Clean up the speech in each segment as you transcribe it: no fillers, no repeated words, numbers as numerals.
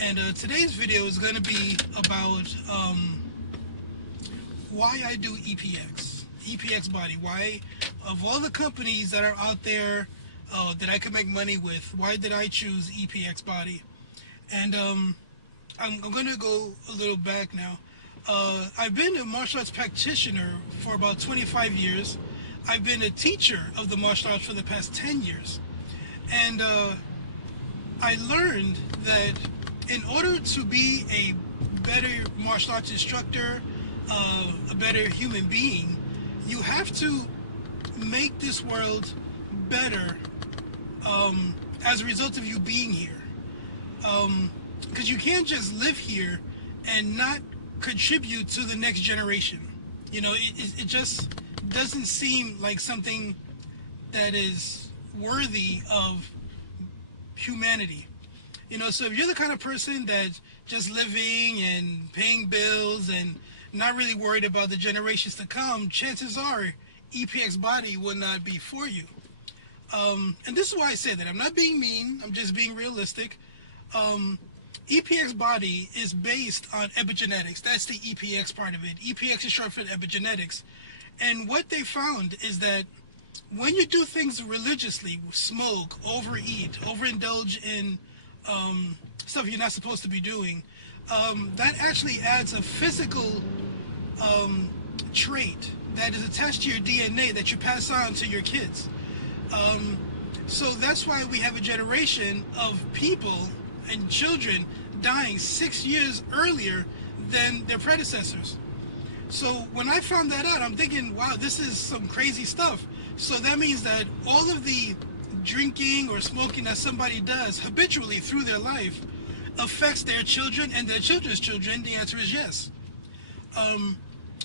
And today's video is going to be about why I do Epxbody. Why, of all the companies that are out there that I can make money with, why did I choose Epxbody? And I'm going to go a little back now. I've been a martial arts practitioner for about 25 years. I've been a teacher of the martial arts for the past 10 years. And I learned that in order to be a better martial arts instructor, a better human being, you have to make this world better as a result of you being here. Because you can't just live here and not contribute to the next generation. You know, it just doesn't seem like something that is worthy of humanity. You know, so if you're the kind of person that's just living and paying bills and not really worried about the generations to come, chances are Epxbody will not be for you. And this is why I say that. I'm not being mean. I'm just being realistic. Epxbody is based on epigenetics. That's the EPX part of it. EPX is short for epigenetics. And what they found is that when you do things religiously, smoke, overeat, overindulge in stuff you're not supposed to be doing, that actually adds a physical trait that is attached to your DNA that you pass on to your kids. So that's why we have a generation of people and children dying 6 years earlier than their predecessors. So when I found that out, I'm thinking, wow, this is some crazy stuff. So that means that all of the drinking or smoking that somebody does habitually through their life affects their children and their children's children. The answer is yes.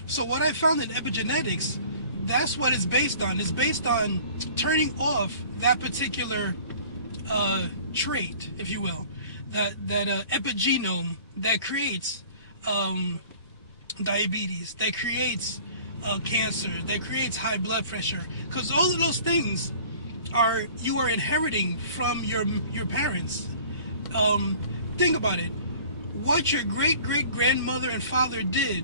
So what I found in epigenetics, that's what it's based on. It's based on turning off that particular trait, if you will, that epigenome that creates diabetes, that creates cancer, that creates high blood pressure. Because all of those things you are inheriting from your parents. Think about it. What your great-great-grandmother and father did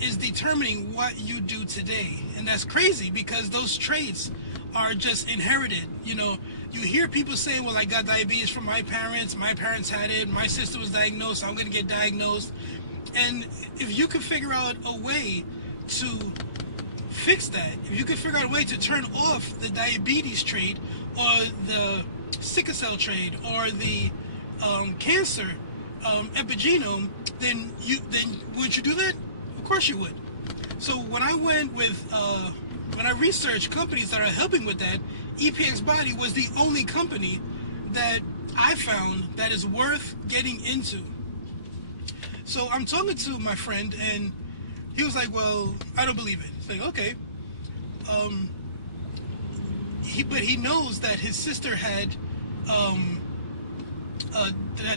is determining what you do today. And that's crazy because those traits are just inherited. You know, you hear people saying, well, I got diabetes from my parents had it, my sister was diagnosed, I'm going to get diagnosed. And if you could figure out a way to fix that, if you could figure out a way to turn off the diabetes trait or the sickle cell trait or the cancer epigenome, then would you do that? Of course you would. So when I went with when I researched companies that are helping with that, Epxbody was the only company that I found that is worth getting into. So I'm talking to my friend, and he was like, well, I don't believe it. It's like, okay. But he knows that his sister had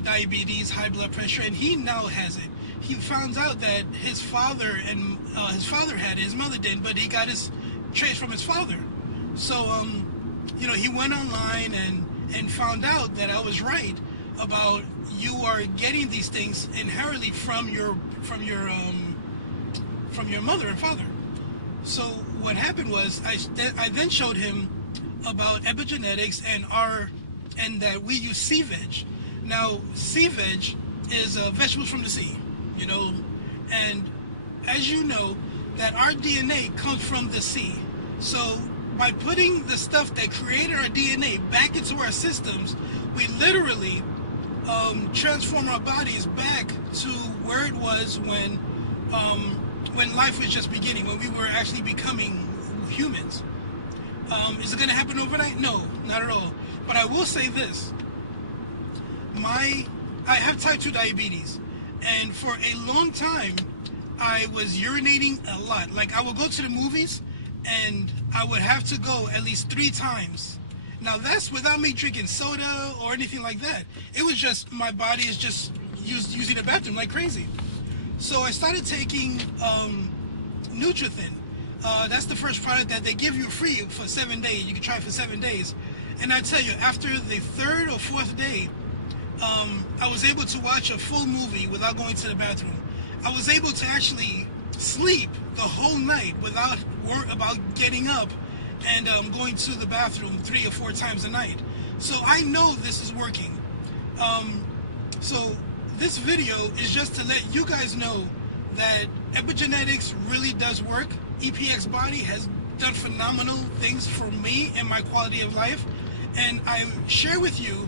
diabetes, high blood pressure, and he now has it. He found out that his father had it, his mother didn't, but he got his traits from his father. So, you know, he went online and found out that I was right about you are getting these things inherently from your mother and father. So what happened was I then showed him about epigenetics and that we use sea veg. Now, sea veg is vegetables from the sea, you know, and as you know, that our DNA comes from the sea. So by putting the stuff that created our DNA back into our systems, we literally transform our bodies back to where it was when life was just beginning, when we were actually becoming humans. Is it going to happen overnight? No, not at all. But I will say this. I have type 2 diabetes, and for a long time, I was urinating a lot. Like, I would go to the movies, and I would have to go at least 3 times. Now, that's without me drinking soda or anything like that. It was just, my body is just using the bathroom like crazy. So I started taking Nutri-Thin. That's the first product that they give you free for 7 days. You can try it for 7 days. And I tell you, after the 3rd or 4th day, I was able to watch a full movie without going to the bathroom. I was able to actually sleep the whole night without worry about getting up and going to the bathroom 3 or 4 times a night. So I know this is working. So this video is just to let you guys know that epigenetics really does work. Epxbody has done phenomenal things for me and my quality of life, and I share with you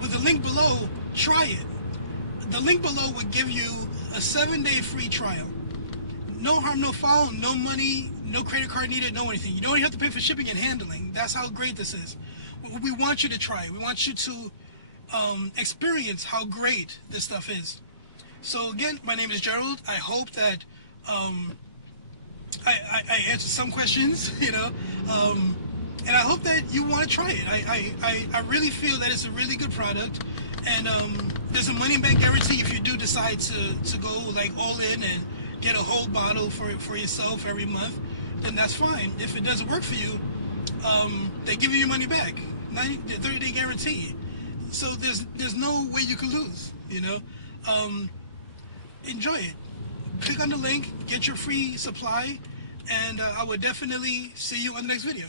with the link below. Try it. The link below would give you a 7-day free trial. No harm, no foul, no money, no credit card needed, no anything. You don't even have to pay for shipping and handling. That's how great this is. We want you to try it. We want you to experience how great this stuff is. So again, my name is Gerald. I hope that I answered some questions, and I hope that you want to try it. I really feel that it's a really good product, and there's a money back guarantee if you do decide to go like all in and get a whole bottle for yourself every month. Then that's fine. If it doesn't work for you, they give you your money back. 30-day guarantee. So there's no way you can lose. Enjoy it. Click on the link, get your free supply, and I would definitely see you on the next video.